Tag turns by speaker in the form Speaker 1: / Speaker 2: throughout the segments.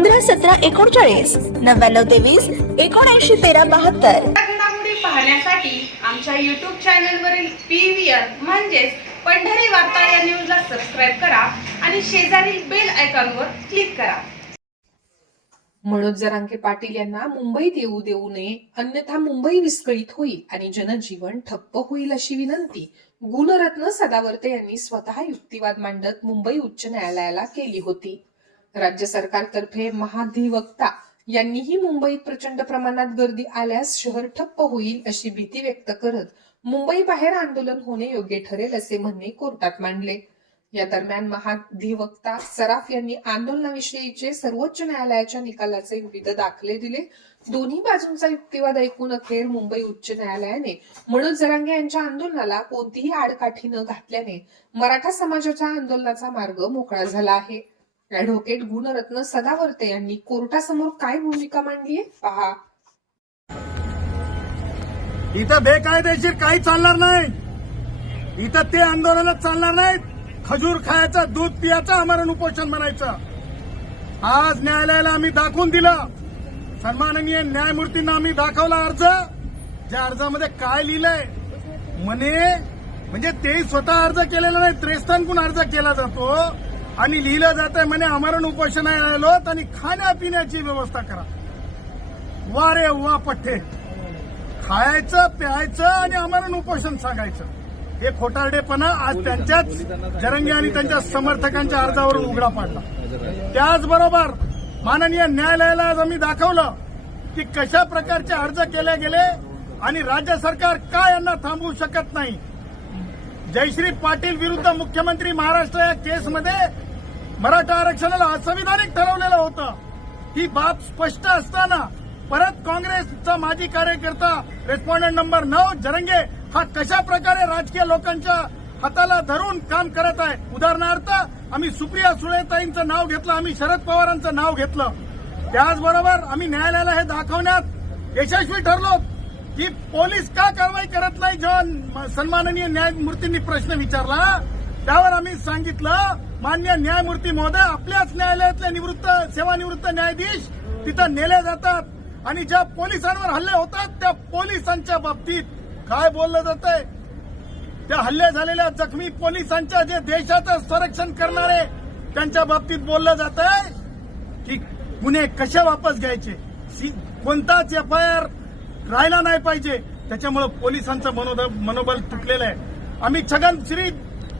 Speaker 1: पंधरा सतरा एकोणचाळीस नव्याण्णव तेवीस एकोणऐंशी तेरा बहात्तर.
Speaker 2: घडामोडी पाहण्यासाठी आमच्या युट्यूब चॅनलवरील पी व्ही आर म्हणजेच पंढरी वार्ता या न्यूजला सबस्क्राईब करा आणि शेजारील बेल आयकॉनवर क्लिक करा.
Speaker 3: मनोज जरांगे पाटील यांना मुंबईत येऊ देऊ नये अन्यथा मुंबई विस्कळीत होईल आणि जनजीवन ठप्प होईल अशी विनंती. गुणरत्न सदावर्ते यांनी स्वतः युक्तिवाद मांडत मुंबई उच्च न्यायालयाला केली होती. राज्य सरकारतर्फे महाधिवक्ता यांनीही मुंबईत प्रचंड प्रमाणात गर्दी आल्यास शहर ठप्प होईल अशी भीती व्यक्त करत मुंबई बाहेर आंदोलन होणे योग्य ठरेल असे म्हणणे कोर्टात मांडले. या दरम्यान महाधिवक्ता सराफ यांनी आंदोलनाविषयीचे सर्वोच्च न्यायालयाच्या निकालाचे विविध दाखले दिले. दोन्ही बाजूंचा युक्तिवाद ऐकून अखेर मुंबई उच्च न्यायालयाने मनोज जरांगे यांच्या आंदोलनाला कोणतीही आडकाठी न घातल्याने मराठा समाजाच्या आंदोलनाचा मार्ग मोकळा झाला आहे. ऍडव्होकेट गुणरत्न सदावर्ते यांनी कोर्टासमोर काय भूमिका मांडली आहे? पहा.
Speaker 4: इथं बेकायदेशीर काही चालणार नाही. इथं ते आंदोलनच चालणार नाहीत. खजूर खायचं दूध पियाचं आमरण उपोषण म्हणायचं. आज न्यायालयाला आम्ही दाखवून दिलं. सन्माननीय न्यायमूर्तींना आम्ही दाखवला अर्ज. ज्या अर्जामध्ये काय लिहिलंय म्हणे म्हणजे ते स्वतः अर्ज केलेला नाही त्रेस्तानकून अर्ज केला जातो. आणि लिहिलं जात आहे म्हणे आमरण उपोषण आलो आणि खाण्यापिण्याची व्यवस्था करा. वा रे वा पठ्ठे खायचं प्यायचं आणि आमरण उपोषण सांगायचं. हे खोटारडेपणा आज त्यांच्याच जरंगे आणि त्यांच्या समर्थकांच्या अर्जावरून उघडा पाडला. त्याचबरोबर माननीय न्यायालयाला आज आम्ही दाखवलं की कशा प्रकारचे अर्ज केले गेले आणि राज्य सरकार का यांना थांबवू शकत नाही? जयश्री पाटील विरुद्ध मुख्यमंत्री महाराष्ट्र या केसमध्ये मराठा आरक्षणाला असंविधानिक ठरवलेलं होतं. ही बाब स्पष्ट असताना परत काँग्रेसचा माजी कार्यकर्ता रेस्पॉन्डंट नंबर नऊ जरंगे हा कशा प्रकारे राजकीय लोकांच्या हाताला धरून काम करत आहे? उदाहरणार्थ आम्ही सुप्रिया सुळेताईंचं नाव घेतलं आम्ही शरद पवारांचं नाव घेतलं. त्याचबरोबर आम्ही न्यायालयाला हे दाखवण्यात यशस्वी ठरलो. की पोलीस का कारवाई करत नाही? जेव्हा सन्माननीय न्यायमूर्तींनी प्रश्न विचारला. त्यावर आम्ही सांगितलं मान्य न्यायमूर्ती महोदय आपल्याच न्यायालयातले निवृत्त सेवानिवृत्त न्यायाधीश तिथं नेले जातात आणि ज्या पोलिसांवर हल्ले होतात त्या पोलिसांच्या बाबतीत काय बोललं जातंय? आहे त्या हल्ले झालेल्या जखमी पोलिसांच्या जे देशाचं संरक्षण करणारे त्यांच्या बाबतीत बोललं जात आहे की गुन्हे कसे वापस घ्यायचे? कोणताच एफ आय आर राहिला नाही पाहिजे. त्याच्यामुळे पोलिसांचं मनोबल मनोबल तुटलेलं आहे. आम्ही छगन श्री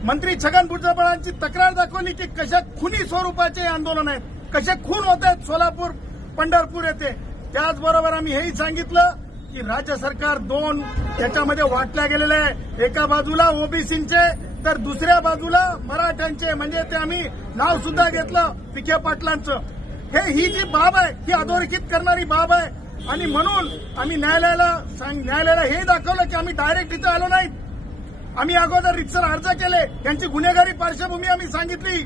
Speaker 4: मंत्री छगन भुजबळांची तक्रार दाखवली की कशा खुनी स्वरूपाचे आंदोलन आहेत कसे खून होत आहेत सोलापूर पंढरपूर येथे. त्याचबरोबर आम्ही हेही सांगितलं की राज्य सरकार दोन त्याच्यामध्ये वाटल्या गेलेले आहे. एका बाजूला ओबीसींचे तर दुसऱ्या बाजूला मराठ्यांचे. म्हणजे ते आम्ही नाव सुद्धा घेतलं विखे पाटलांचं. हे ही जी बाब आहे ही अधोरेखित करणारी बाब आहे. आणि म्हणून आम्ही न्यायालयाला सांग- न्यायालयाला हे दाखवलं की आम्ही डायरेक्ट इथं आलो नाहीत. आम्ही अगोदर रितसर अर्ज केले. त्यांची गुन्हेगारी पार्श्वभूमी आम्ही सांगितली.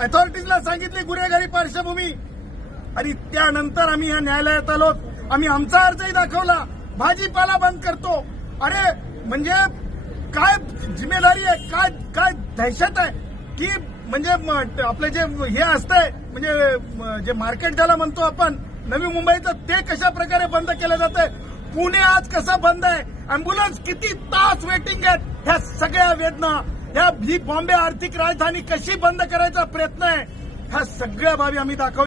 Speaker 4: अथॉरिटीजला सांगितली गुन्हेगारी पार्श्वभूमी. आणि त्यानंतर आम्ही या न्यायालयात आलो. आम्ही आमचा अर्जही दाखवला. भाजीपाला बंद करतो. अरे म्हणजे काय जिम्मेदारी आहे? काय काय दहशत आहे? की म्हणजे आपलं जे हे असतंय म्हणजे जे मार्केट ज्याला म्हणतो आपण नवी मुंबईचं ते कशा प्रकारे बंद केलं जातंय? पुणे आज कसं बंद आहे? अँब्युलन्स किती तास वेटिंग आहेत? ह्या सगळ्या वेदना ह्या ही बॉम्बे आर्थिक राजधानी कशी बंद करायचा प्रयत्न आहे? ह्या सगळ्या बाबी आम्ही दाखव